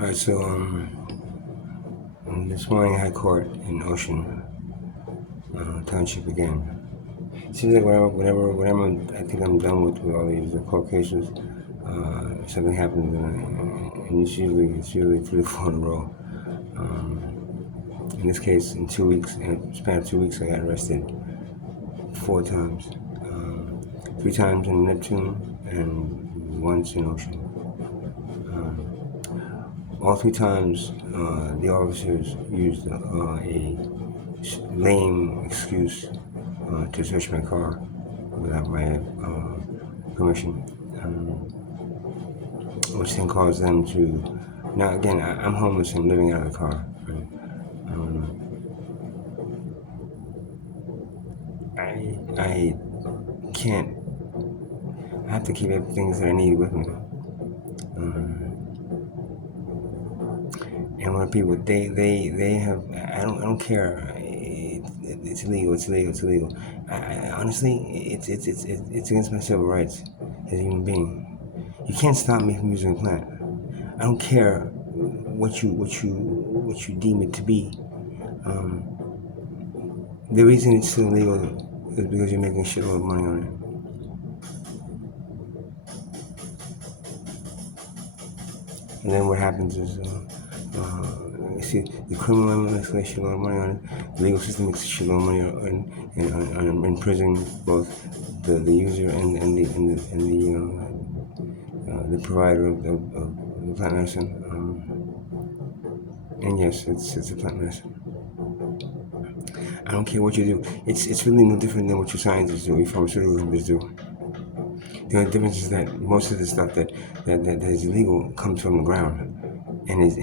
All right, so this morning I had court in Ocean Township again. It seems like whenever I think I'm done with all these court cases, something happens, and it's usually 3 to 4 in a row. In this case, in 2 weeks, in a span of 2 weeks, I got arrested 4 times, 3 times in Neptune and once in Ocean. All 3 times, the officers used a lame excuse to search my car without my permission, which then caused them to. Now, again, I'm homeless and living out of the car. Right? I can't. I have to keep things that I need with me. And when people they have, I don't care. It's illegal. It's illegal. It's illegal. Honestly, it's against my civil rights as a human being. You can't stop me from using a plant. I don't care what you deem it to be. The reason it's still illegal is because you're making a shitload of money on it. And then what happens is, you see, the criminal element makes a shitload of money on it. The legal system makes a shitload of money on imprisoning both the user and the provider of the plant medicine. And yes, it's a plant medicine. I don't care what you do. It's really no different than what your scientists do, your pharmaceutical companies do. The only difference is that most of the stuff that is illegal comes from the ground, and it's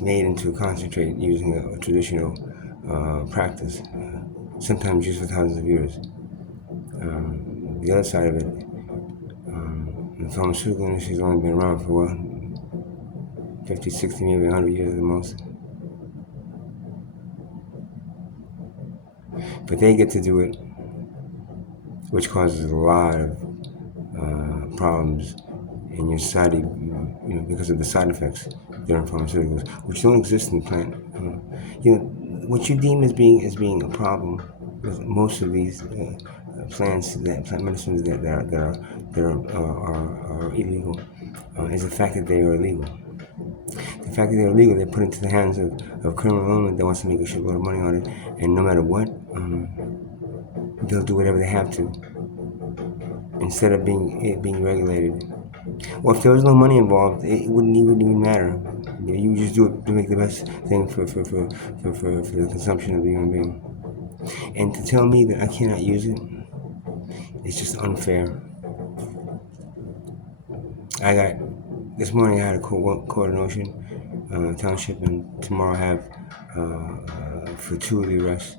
made into a concentrate using a traditional practice, sometimes used for thousands of years. The other side of it, the pharmaceutical industry has only been around for 50, 60, maybe 100 years at the most. But they get to do it, which causes a lot of problems in your society, because of the side effects during pharmaceuticals, which don't exist in the plant. What you deem as being a problem with most of these plant medicines that are illegal, is the fact that they are illegal. The fact that they're illegal, they're put into the hands of criminal element that wants to make a shitload of money on it, and no matter what, they'll do whatever they have to instead of being regulated. Well, if there was no money involved, it wouldn't even matter. You just do it to make the best thing for the consumption of the human being. And to tell me that I cannot use it, it's just unfair. This morning I had a court in Ocean Township, and tomorrow I have for 2 of the arrests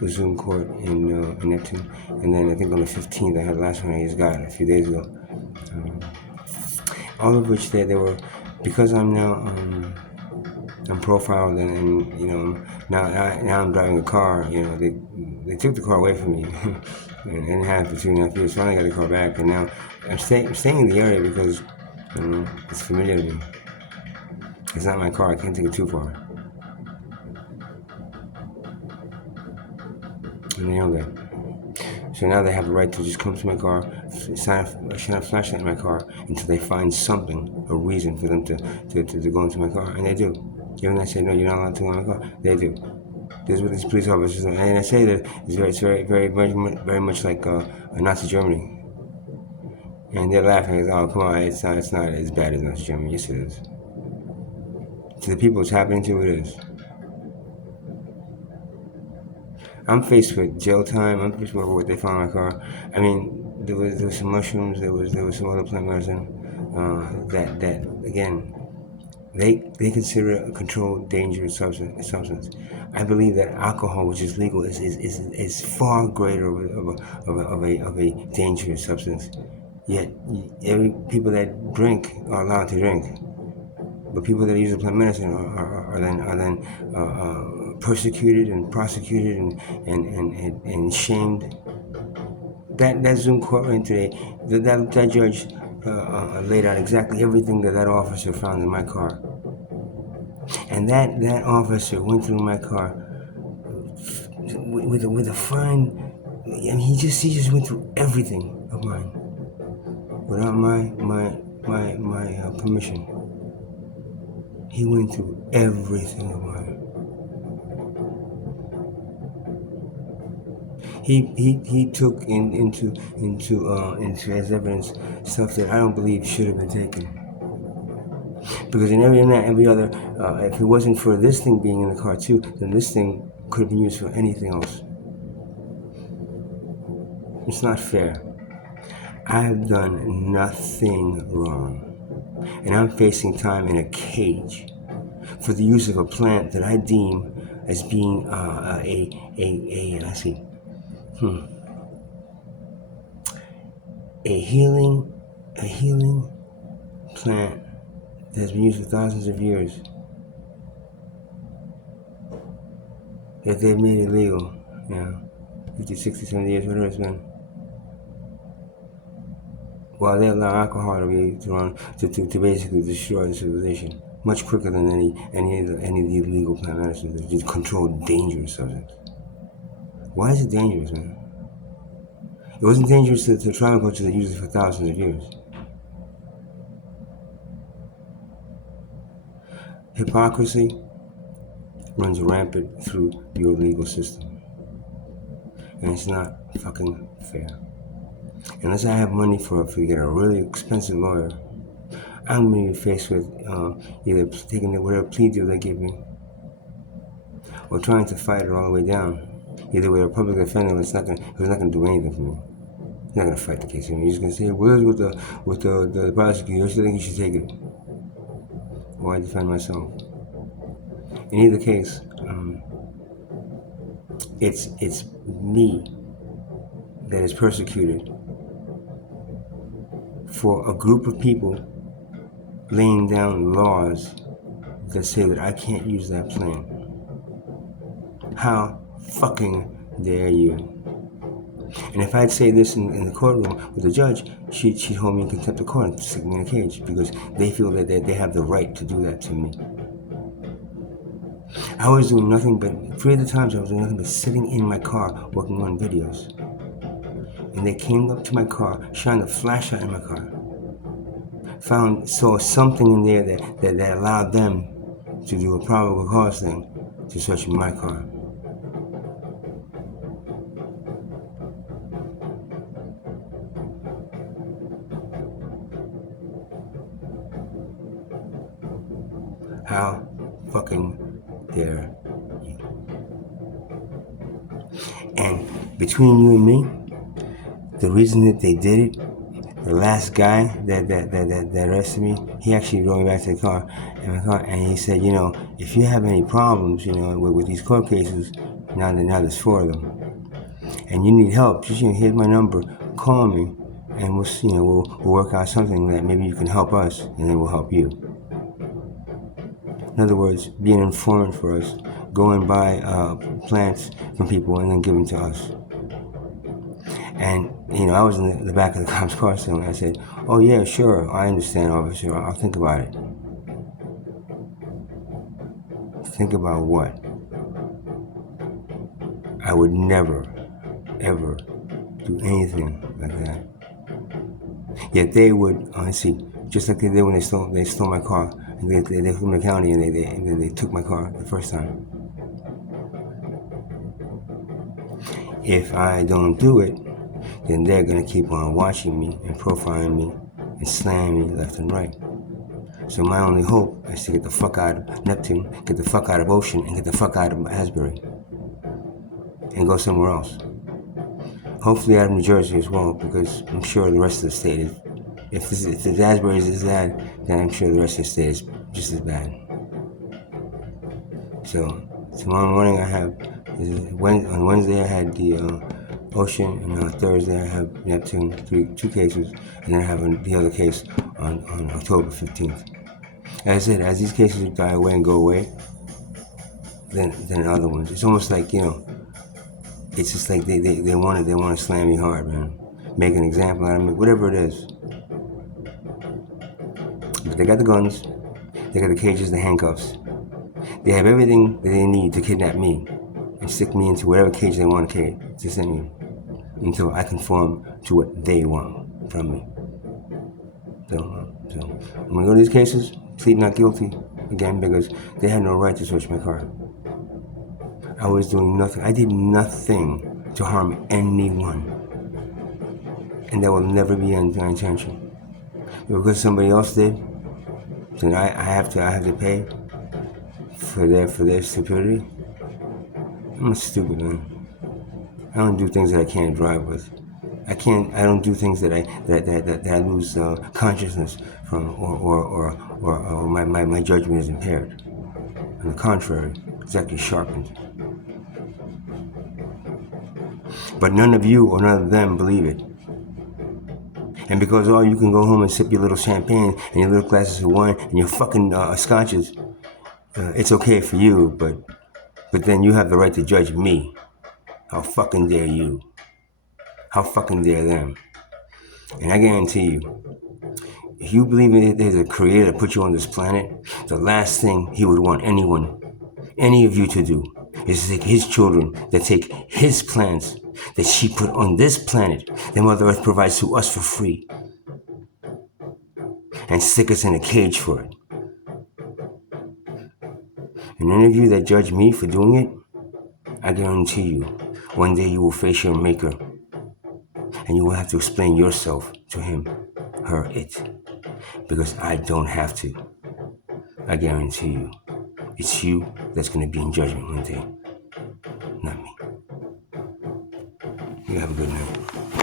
the Zoom court in Neptune, and then I think on the 15th I had the last one I just got a few days ago. All of which they were, because I'm now I'm profiled, and now I'm driving a car. They took the car away from me and had it for 2.5 years. Finally got the car back, and now I'm staying in the area because it's familiar to me. It's not my car. I can't take it too far. And they know that. So now they have the right to just come to my car, shine a flashlight in my car until they find something, a reason for them to go into my car, and they do. Even when I say no, you're not allowed to go in my car, they do. This is what these police officers do, and I say that it's very much like Nazi Germany. And they're laughing. Oh, come on, it's not as bad as Nazi Germany. Yes, it is. To the people it's happening to, it is. I'm faced with jail time. I'm faced with what they found in my car. I mean, there was some mushrooms. There was some other plant medicine that again they consider a controlled dangerous substance. I believe that alcohol, which is legal, is far greater of a dangerous substance. Yet people that drink are allowed to drink, but people that use the plant medicine are then persecuted and prosecuted and shamed. That Zoom courtroom today, that judge laid out exactly everything that officer found in my car. And that officer went through my car with a fine. I mean, he just went through everything of mine without my permission. He went through everything of mine. He took into as evidence stuff that I don't believe should have been taken. Because in every other, if it wasn't for this thing being in the car too, then this thing could have been used for anything else. It's not fair. I have done nothing wrong, and I'm facing time in a cage for the use of a plant that I deem as being a healing plant that has been used for thousands of years, that they've made illegal, 50, 60, 70 years, whatever it's been. While they allow alcohol to be thrown to basically destroy the civilization much quicker than any of the illegal plant medicines that just control dangerous substances. Why is it dangerous, man? It wasn't dangerous to tribal culture that used it for thousands of years. Hypocrisy runs rampant through your legal system, and it's not fucking fair. Unless I have money for get a really expensive lawyer, I'm going to be faced with either taking whatever plea deal they give me, or trying to fight it all the way down. Either way, a public defender is not going to do anything for me. He's not going to fight the case. He's just going to say, "Where's with the prosecutor? I still think you should take it." Or I defend myself. In either case, it's me that is persecuted for a group of people laying down laws that say that I can't use that plant. How fucking dare you? And if I'd say this in the courtroom with the judge, she'd hold me in contempt of court and stick me in a cage because they feel that they have the right to do that to me. I was doing nothing but, 3 of the times I was doing nothing but sitting in my car working on videos. And they came up to my car, shined a flashlight in my car, saw something in there that allowed them to do a probable cause thing to search my car. How fucking dare you? And between you and me, the reason that they did it, the last guy that arrested me, he actually drove me back to the car, and he said, if you have any problems, with these court cases, now there's 4 of them, and you need help, just here's my number, call me, and we'll work out something that maybe you can help us, and then we'll help you. In other words, be an informant for us. Go and buy plants from people and then give them to us. And, I was in the back of the cop's car, so I said, "Oh, yeah, sure, I understand, officer. I'll think about it." Think about what? I would never, ever do anything like that. Yet they would, just like they did when they stole my car. And they flew the county and they took my car the first time. If I don't do it, then they're going to keep on watching me and profiling me and slamming me left and right. So my only hope is to get the fuck out of Neptune, get the fuck out of Ocean, and get the fuck out of Asbury. And go somewhere else. Hopefully out of New Jersey as well, because I'm sure the rest of the state is, if Asbury is as bad, then I'm sure the rest of the state is just as bad. So tomorrow morning on Wednesday I had the Ocean, and on Thursday I have Neptune, 2 cases, and then I have the other case on October 15th. As I said, as these cases die away and go away, then other ones. It's almost like, it's just like they want to slam me hard, man. Make an example out of me, whatever it is. They got the guns, they got the cages, the handcuffs. They have everything that they need to kidnap me and stick me into whatever cage they want to send me until I conform to what they want from me. So I'm gonna go to these cases, plead not guilty again because they had no right to search my car. I was doing nothing. I did nothing to harm anyone, and that will never be my intention. Because somebody else did, then I have to pay for their stupidity. I'm stupid, man. I don't do things that I can't drive with. I don't do things that I lose consciousness from, or my judgment is impaired. On the contrary, it's actually sharpened. But none of you or none of them believe it. And because you can go home and sip your little champagne and your little glasses of wine and your fucking scotches, it's okay for you, but then you have the right to judge me. How fucking dare you? How fucking dare them? And I guarantee you, if you believe that there's a creator that put you on this planet, the last thing he would want any of you to do, is to take his children, that take his plans that she put on this planet, that Mother Earth provides to us for free, and stick us in a cage for it. And any of you that judge me for doing it, I guarantee you, one day you will face your maker, and you will have to explain yourself to him, her, it. Because I don't have to. I guarantee you. It's you that's going to be in judgment one day, not me. You have a good night.